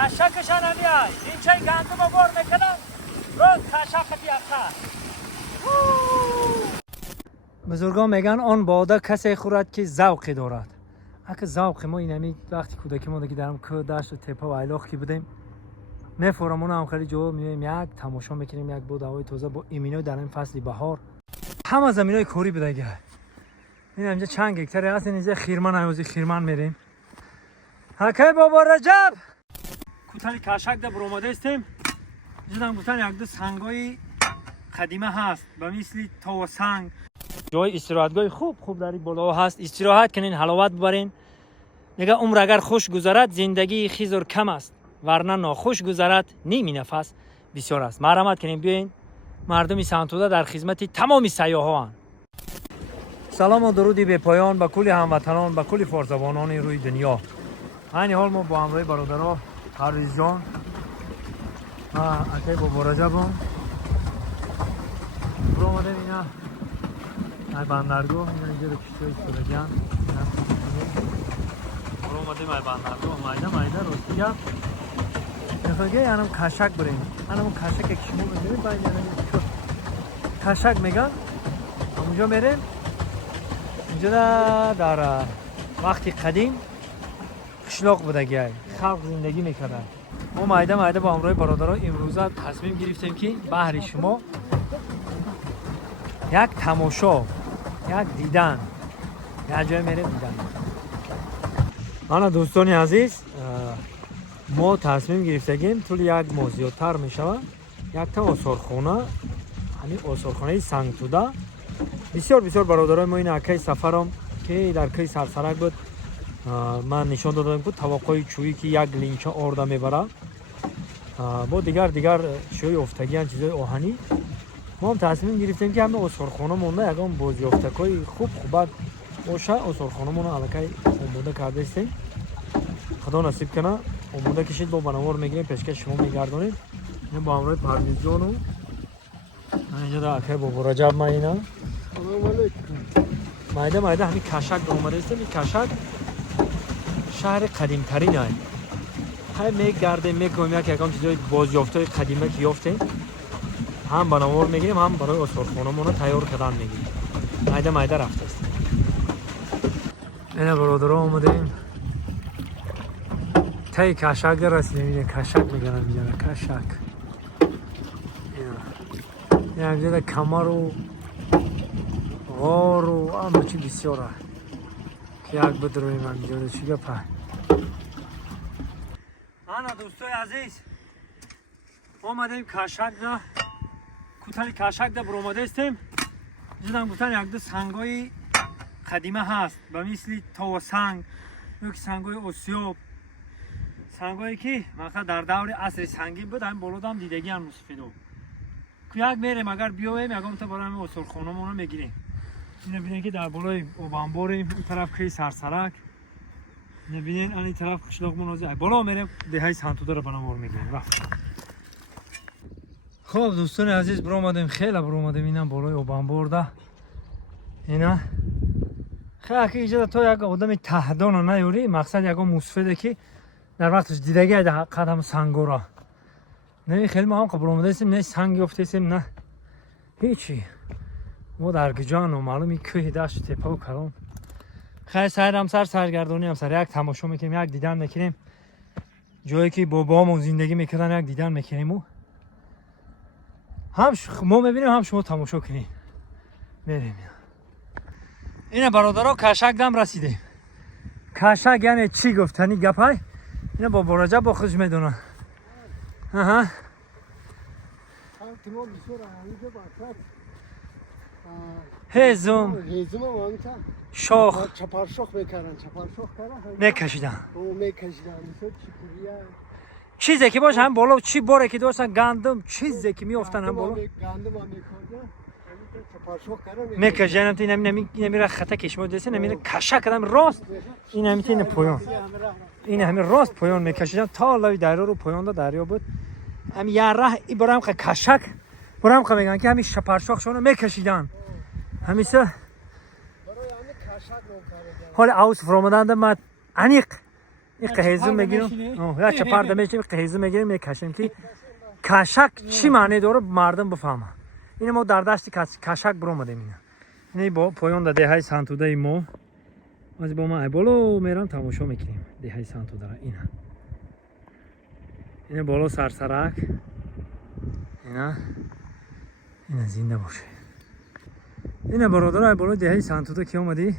کشکشان میای این چای گندم رو بار میکنن روز کشک بیاخر. بزرگان میگن آن باده کسی خورد که ذوقی دارد. اگه ذوق ما اینمی وقتی کودکی ما دیگه درم که داشت و تپه و ایلاخ کی بودیم نفورمون هم خیلی جو میایم یک تماشا میکنیم یک بود هوای تازه با ایمینو در این فصل بهار همه زمینای کوری بوده گه. این اینجا چند هکتاری هست اینجا خیرمن هنوزی خیرمن میریم. حکای بابا رجب کوتالی کاشک در برآمده استیم. اینجا هم گفتن یک دو سنگای قدیمه هست به مثل تا سنگ. جای استراحتگاه خوب در این بالا هست. استراحت کنین حلاوت ببرین. میگه عمر اگر خوش گذرد زندگی خیزر کم است ورنه ناخوش گذرد نیمی نفس بسیار است. مرحمت کنین بیاین مردم سنتوده در خدمت تمام سیاحان. سلام و درودی به پایان به کل هموطنان به کل فارزبانان روی دنیا. این حال ما با همراه برادرها پرویز جان و اکی بابا رجبم برو آمدیم اینا ای بندرگاه اینجا رو کشتای سولگیان برو آمدیم ای بندرگاه مایده راستی گفت نخواهی اینم کشک بریم. اینم کشک که شما بزنید باید اینم کشک میگن. اونجا میریم اینجا در وقتی قدیم قشلاق بودگی خلق زندگی میکردن. ما مایده با همراه برادرها امروزه تصمیم گرفتیم که بحر شما یک تماشا یک دیدن یک جای میریم دیدن. دوستان عزیز ما تصمیم گرفتیم طول یک ماه زیادتر میشود یک تا آثارخانه همین آثارخانه سنگتوده بسیار برادرای ما این اکی سفرم که در کی سرسرک بود من نشان دادم که توقع چویی که یک لینچه آرده میبره با دیگر شوی افتگی چیزای آهنی ما هم تصمیم گرفتیم که همه آثارخانه مونده یکم بازیافتگی خوب باشه. آثارخانه مونده الکی آماده کرده استیم. خدا نصیب کنه آماده کشید با بنوار میگیریم پیشکش شما میگردونیم. این با همراه پرویز جان و اینجا در اکی بابا رجب ما اینا مایده همین کشک آمده استیم. این کشک شهر قدیم ترین های میگردیم میکنیم یکم چیزای بازیافته قدیمه که یافتیم هم بنوار میگیریم هم برای آثارخانه مون تیار کردن میگیریم. مایده رفته است. اینا برادرها آمدیم تای کشک رسیدیم. اینه کشک میگن اینجا کشک. اینا اینجا کمر و غار و همه چی بسیاره که یک بدرویم اینجا چی گپه. دوستای عزیز آمدیم کشک دا کوتالی کشک دا برآمده استیم. اینجا گفتن یک دو سنگای قدیمه هست به مثل تا سنگ یک سنگای آسیاب سنگایی که مثلا در دور عصر سنگی بود همین بالا هم دیدگی هم مستفیدو که یک میریم اگر بیایم یکم تا برای همین آثارخانه مون رو میگیریم. اینو ببینید که در بالای اوبانباریم این طرف کی سرسرک نبینین این طرف قشلاق منازعه بالا میریم دهه سنتوده رو بنوار میگیریم. رفت. خب دوستان عزیز خیلی برآمدیم اینم بالای اوبانبار ده اینا خیلی اینجا تا یک آدم تهدان رو نیوری مقصد یک مصفده که در وقتش دیدگی قدم سنگورا نه خیلی ما هم برآمده استیم نه سنگ یافته استیم نه هیچی. ما در گجان و معلومی کوه دشت تپه و کرام خیلی سر هم سرگردانی هم یک تماشا میکنیم یک دیدن میکنیم جایی که بابامون زندگی میکردن یک دیدن میکنیم و هم ما میبینیم هم شما تماشا کنیم میریم. اینه برادرها کشک دم رسیدیم. کشک یعنی چی گفتنی گپای اینه بابا رجب با خودش میدونن. هزم شاخ چپرشاخ میکردن میکشیدن چیزی که باشه هم بالا چی باره که دوستان گندم چیزی که میافتن هم بالا میکشیدن تو نمیره خطا کشما دسته نمیره کشک کردم راست این همیتین پایان این همین راست پایان میکشیدن تا لای دریا رو پایان دا دریا بود همین یه راه ای برام کشک برام میگن که همین شپرشاخشون میکشیدن همیشه حال اوس فرامدند ما انیق این قهیزه میگیریم یا چپرده میشیم قهیزه میگیریم میکشیم که کشک چی معنی داره مردم بفهمه. این ما در دشت کشک برآمدیم. این با پایان در دهه سنتوده ما از با ما بالا میرم تماشا میکنیم دهه سنتوده را. این بالا سرسرک این زنده باشه. این برادرای بالا دهه سنتوده که اومدی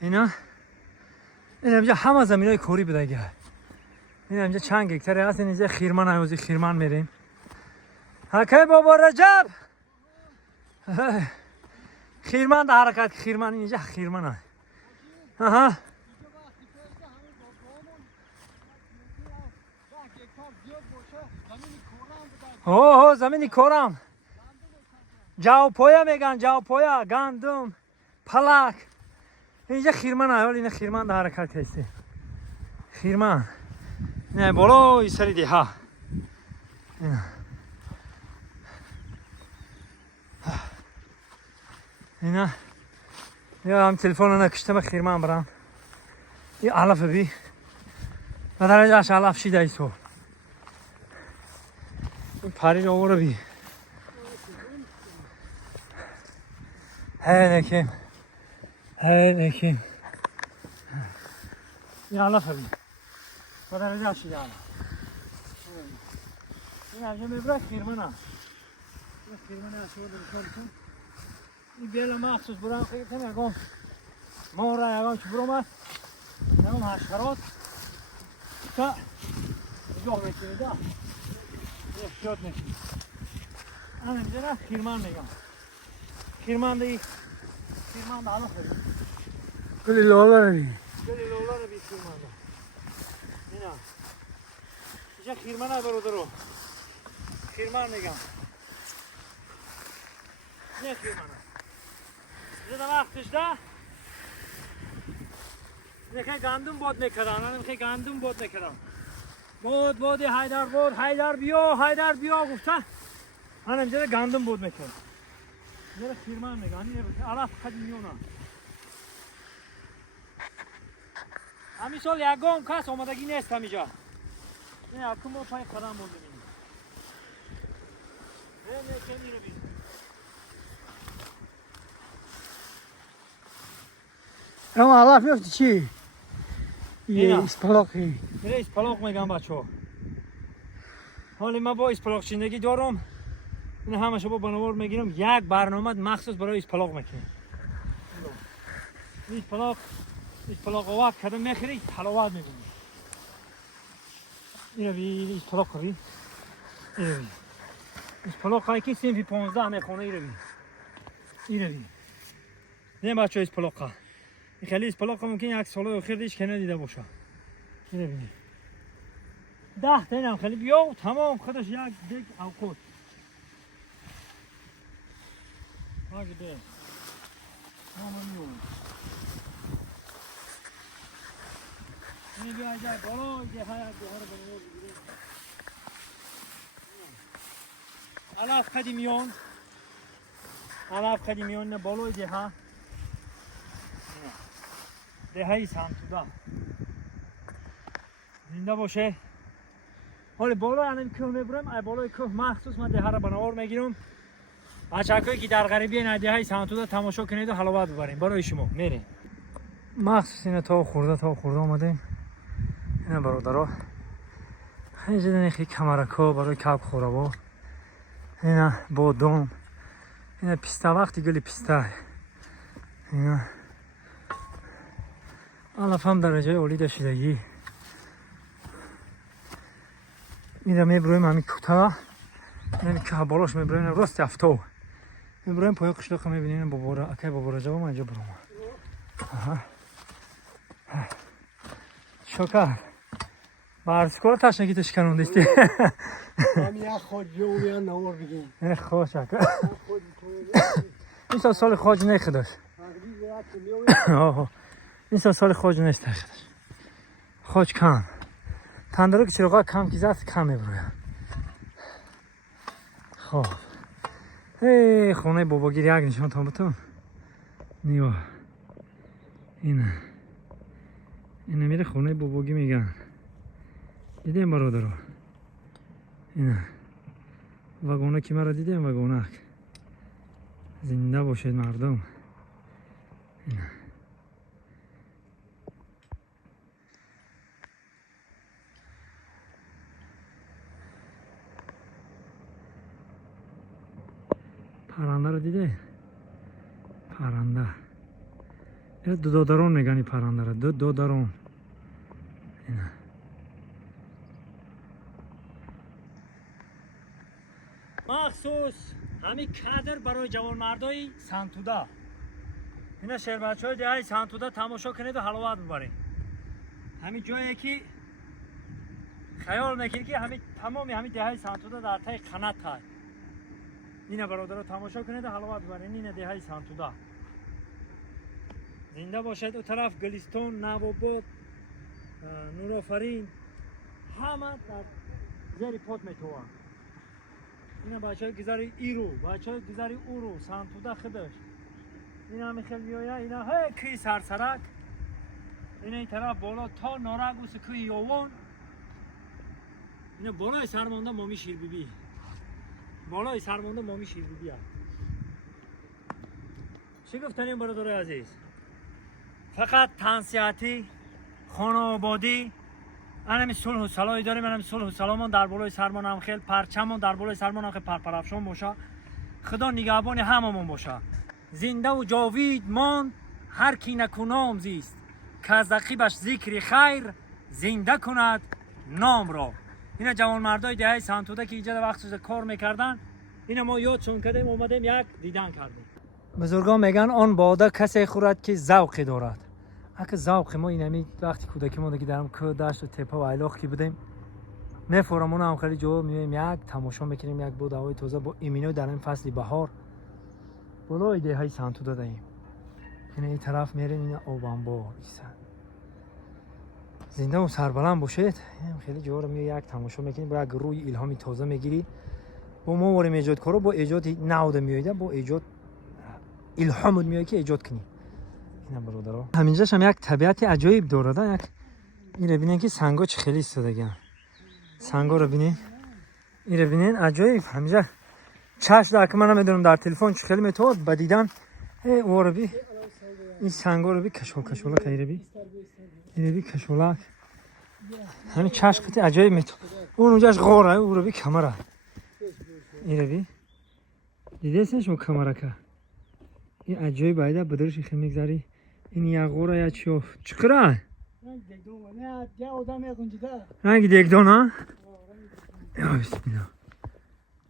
این اینجا همه زمینای کوری بوده گه. این اینجا چند هکتار هست. اینجا خیرمان عوضی خیرمان میریم. حکای بابا رجب خیرمان در حرکت. خیرمان اینجا خیرمان ها. اوه زمینی کورم جاو پویا میگن. جاو پویا گندم پلک اینجا خیرمان ها. این خیرمان در حرکت هستی. خیرمان نه بالا این سری دیها اینا یا هم تلفن نکشتم خیرمان برام. این علف بی و در اینجاش علف شیده ایسو این پریج آوره بی هی نکیم این علف بی و در اینجاش شیده علف. این اینجا میبره خیرمان هم. این خیرمان هم شده بکنم. این بیل مخصوص برام خیلی نگم مورا یگان چه برام است نگم حشرات تا جا میکنه دا احتیاط نکنید. من اینجا نه خیرمان میگم. خیرمان دی خیرمان دا حالا خیلی گلی لولا رو بی خیرمان دا اینا اینجا خیرمان ها برادرو خیرمان میگم. نه خیرمان ها اینجا دا وقتش دا اینکه گندم بود میکردن. اینکه گندم بود میکردن. بود حیدر بود. حیدر بیا گفته. من اینجا گندم بود میکرد. اینجا خیرمان میگن. این علف قدیمیونه. همین سال یکم کس آمدگی نیست همینجا. این یکم ما پای قدم بود ببینیم. نه میره ببین. اما علف میفتی چی؟ یه اسپلاقی. میره اسپلاق میگم بچه ها. حالی من با اسپلاق چیندگی دارم. این همه شبا بنوار میگیرم. یک برنامه مخصوص برای اسپلاق میکنیم. این اسپلاق آواب کدام میخوری حلاوت میبینی. این رو بی اسپلاق رو بی. این رو بی. اسپلاق هایی که سنفی 15 میخونه این رو بی. این رو بی. نه بچه ها اسپلاق ها. این خیلی اسپلاق ممکن یک ساله اخیر دیش که ندیده باشه. اینو ببینید 10 تا اینم خیلی بیا و تمام خودش یک دیگ اوقات باقی ده مامان این بیا جای بالا یه های یک دوها رو بنور بگیریم. علف قدیمیون نه بالای ده ها دهه سنتوده زنده باشه. حالا بالا اینم کوه میبرم. ای بالای کوه مخصوص من دهه را بنوار میگیرم. بچه‌هایی که در غریبی این دهه سنتوده تماشا کنید و حلاوت ببریم برای شما میریم. مخصوص این تا خورده آمدیم. این برادرها خیلی جدن خیلی کمرکا برای کب خوربا. این بادام. این پیسته وقتی گلی پیسته. این علف هم درجه عالی داشتگی. این را میبرویم همین کوتا. این که بالاش میبرویم راست افتو. میبرویم پای قشلاق میبینیم بابارا. اکی بابارا جواب من اینجا بروم. شکر. بارسکور تشنگی تشکنون دیستی. همین خود جو بیان نوار بگیم. خوش شکر. این سال خواج نخداش. این سال خواج نیست خداش. خواج کم. تندرو که چراغا کم کیزه است کم میبرویم. خب خونه باباگیر یک نشان تا بتون نیو این این میره خونه باباگی میگن دیدیم برادرها اینا واگونا که مرا دیدیم واگونک زنده باشید مردم اینا پرنده رو دیده پرنده دو دادرون میگن این پرنده رو دو دادرون اینا مخصوص همین کادر برای جوانمردای سنتودا اینا شهر بچه‌های دهه سنتودا تماشا کنید و حلاوت ببرید همین جایی که خیال میکنید که همین تمامی همین دهه سنتودا در تای قنات هست اینا برادرها تماشا کنید و حلاوت ببرید این دهه سنتودا زنده باشد اون طرف گلیستون نواباد نورآفرین همه در زیر پات میتوان اینا بچه‌های گذاری ایرو بچه‌های گذاری اورو سنتودا خودش اینا میخل میآید اینا هی کی سرسرک اینا این طرف بالا تا نارنگ و سکوی یوون اینا بالای سرمانده مامی شیر بیبی بالای سرمانده مامی شیر بیبی چی گفتنیم برادرای عزیز فقط تنصیحاتی خانه آبادی انمی صلح و صلاحی داریم انمی صلح و سلامون در بالای سرمان هم خیل پرچمون در بالای سرمان هم خیل پرپرافشان باشه خدا نگهبان هممون باشه زنده و جاوید مان هر کی نکنام زیست که از عقیبش ذکر خیر زنده کند نام را اینا جوان مردای دهه سنتودا که ایجاد وقت کار میکردن اینا ما یادشون کردیم اومدیم یک دیدن کردیم بزرگان میگن آن باده کسی خورد که ذوقی دارد اگه ذوق ما اینمی وقتی کودکی ما دیگه درم که دشت و تپه و ایلاق که بودیم نفورمون هم خیلی جو میایم یک تماشا میکنیم یک بود هوای تازه با ایمینو در این فصل بهار بالای دهه سنتودا داریم این طرف میریم این آبانبار زنده و سربلند باشید خیلی جو رو یک تماشا میکنیم با یک روی الهامی تازه میگیری با ما واریم ایجاد کارو با ایجاد نود میایده با ایجاد الهام میاد که ایجاد کنی اینا برادرها همینجاش هم یک طبیعت عجیب داره یک این رو ببینین که سنگا چه خیلی ایستادگن سنگا رو ببینین این رو ببینین عجیب همینجا چشم در که من نمیدونم در تلفن چه خیلی میتواد بدیدن او رو بی این سنگا رو بی کشولک این رو بی این رو بی کشولک همین چشم خیلی عجیب میتواد اون اونجاش غوره او رو بی کمره این رو بی دیده سنش و کمره که این عجیب بایده بدرش خیلی میگذاری این یک غوره یا چقدره؟ رنگ دیگدون ها؟ بسم الله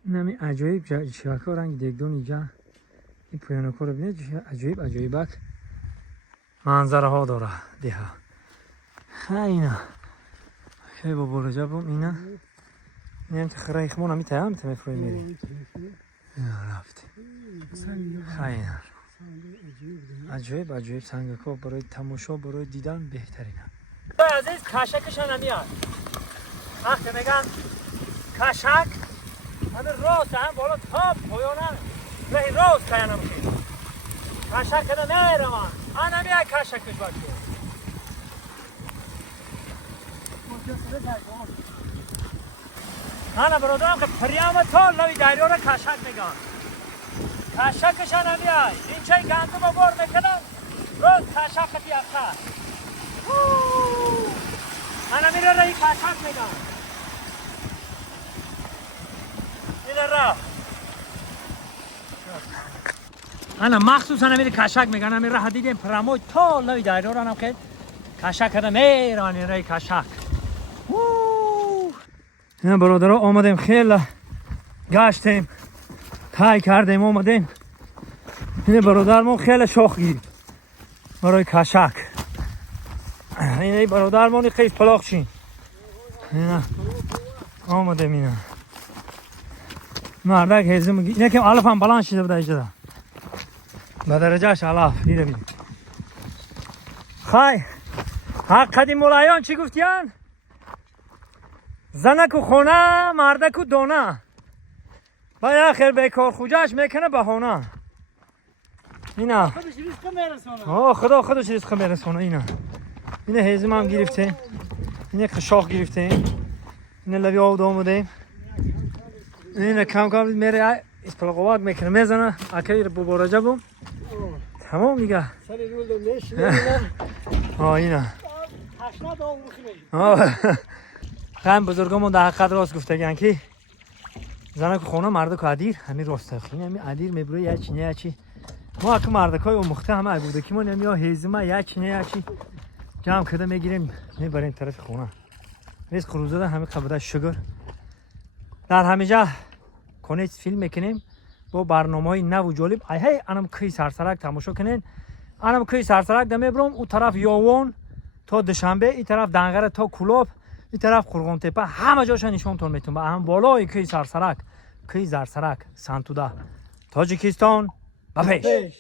این همین عجیب چیوکا رنگ دیگدون اینجا این پویانوکا رو بینید عجیبک منظره ها داره دیها خیلی خیلی با برجب هم اینا این هم که خرای خمون همی تایم تمیفروی میری رفتی خیلی عجیب سنگکا برای تماشا برای دیدن بهترینه عزیز کشکشان همیاد وقتی میگن کشک همه راست هم بالا تا پایانه رهی راست که نمیشه کشک کنه نیره من همیاد کشکش بچه نه برادرم که پریام تا لوی دریا رو کشک میگن کشکشان همیاد این چه گندم رو بار میکنن روز کشک بیاخر انا میره رای کشک میگن میره را انا مخصوصا میره کشک میگن انا میره دیدیم پراموی تا لای دایره رو هم که کشک کده میرانی رای کشک اینا برادرها آمدیم خیلی گشتیم تای کردیم آمدیم این برادرمون خیلی شوخ گیرید برای کشک اینه برادرمونی قیف پلاخ چین اینا آمدیم اینا مردک هزم اینه که علف هم بلند شده بده ایجاده به درجهش علف ایره بید خواهی حق مولایان چی گفتیان؟ زنک و خونه مردک و دونه باید خیر بیکار خوجهش میکنه بهانه اینا خودش رزق میرسونه خدا خودش رزق میرسونه اینا اینه هزیم هم گرفتیم، اینه قشاق گرفتیم، اینه لبی آب آمدیم، اینه کم کم میره اسپلاقواق میکنه میزنه اکی رو ببارجه بوم تمام دیگه. سری رول دو نشینه اینه 80 آن بخیره. خیلی بزرگمون در حقیقت راست گفته که زنه که خونه مرده که عدیر همین راسته خیلی همین عدیر میبره یه چی نه چی ما اگه مرده که مخته همه بوده که ما نمیا هیزمه یه چی نه چی جمع کرده میگیریم میبریم طرف خونه نیست خروزه ده همه قبضه شگر در همه جا کنید فیلم میکنیم با برنامه های نو و جالب. ای انم کی سرسرک تماشا کنین، انم کی سرسرک دم میبرم اون طرف یاوان تا دوشنبه، این طرف دنگره تا کلوب، این طرف قرغان تپه، همه جاش نشونتون میتونم با هم بالای کی سرسرک کی زرسرک سنتوده تاجیکستان بپیش.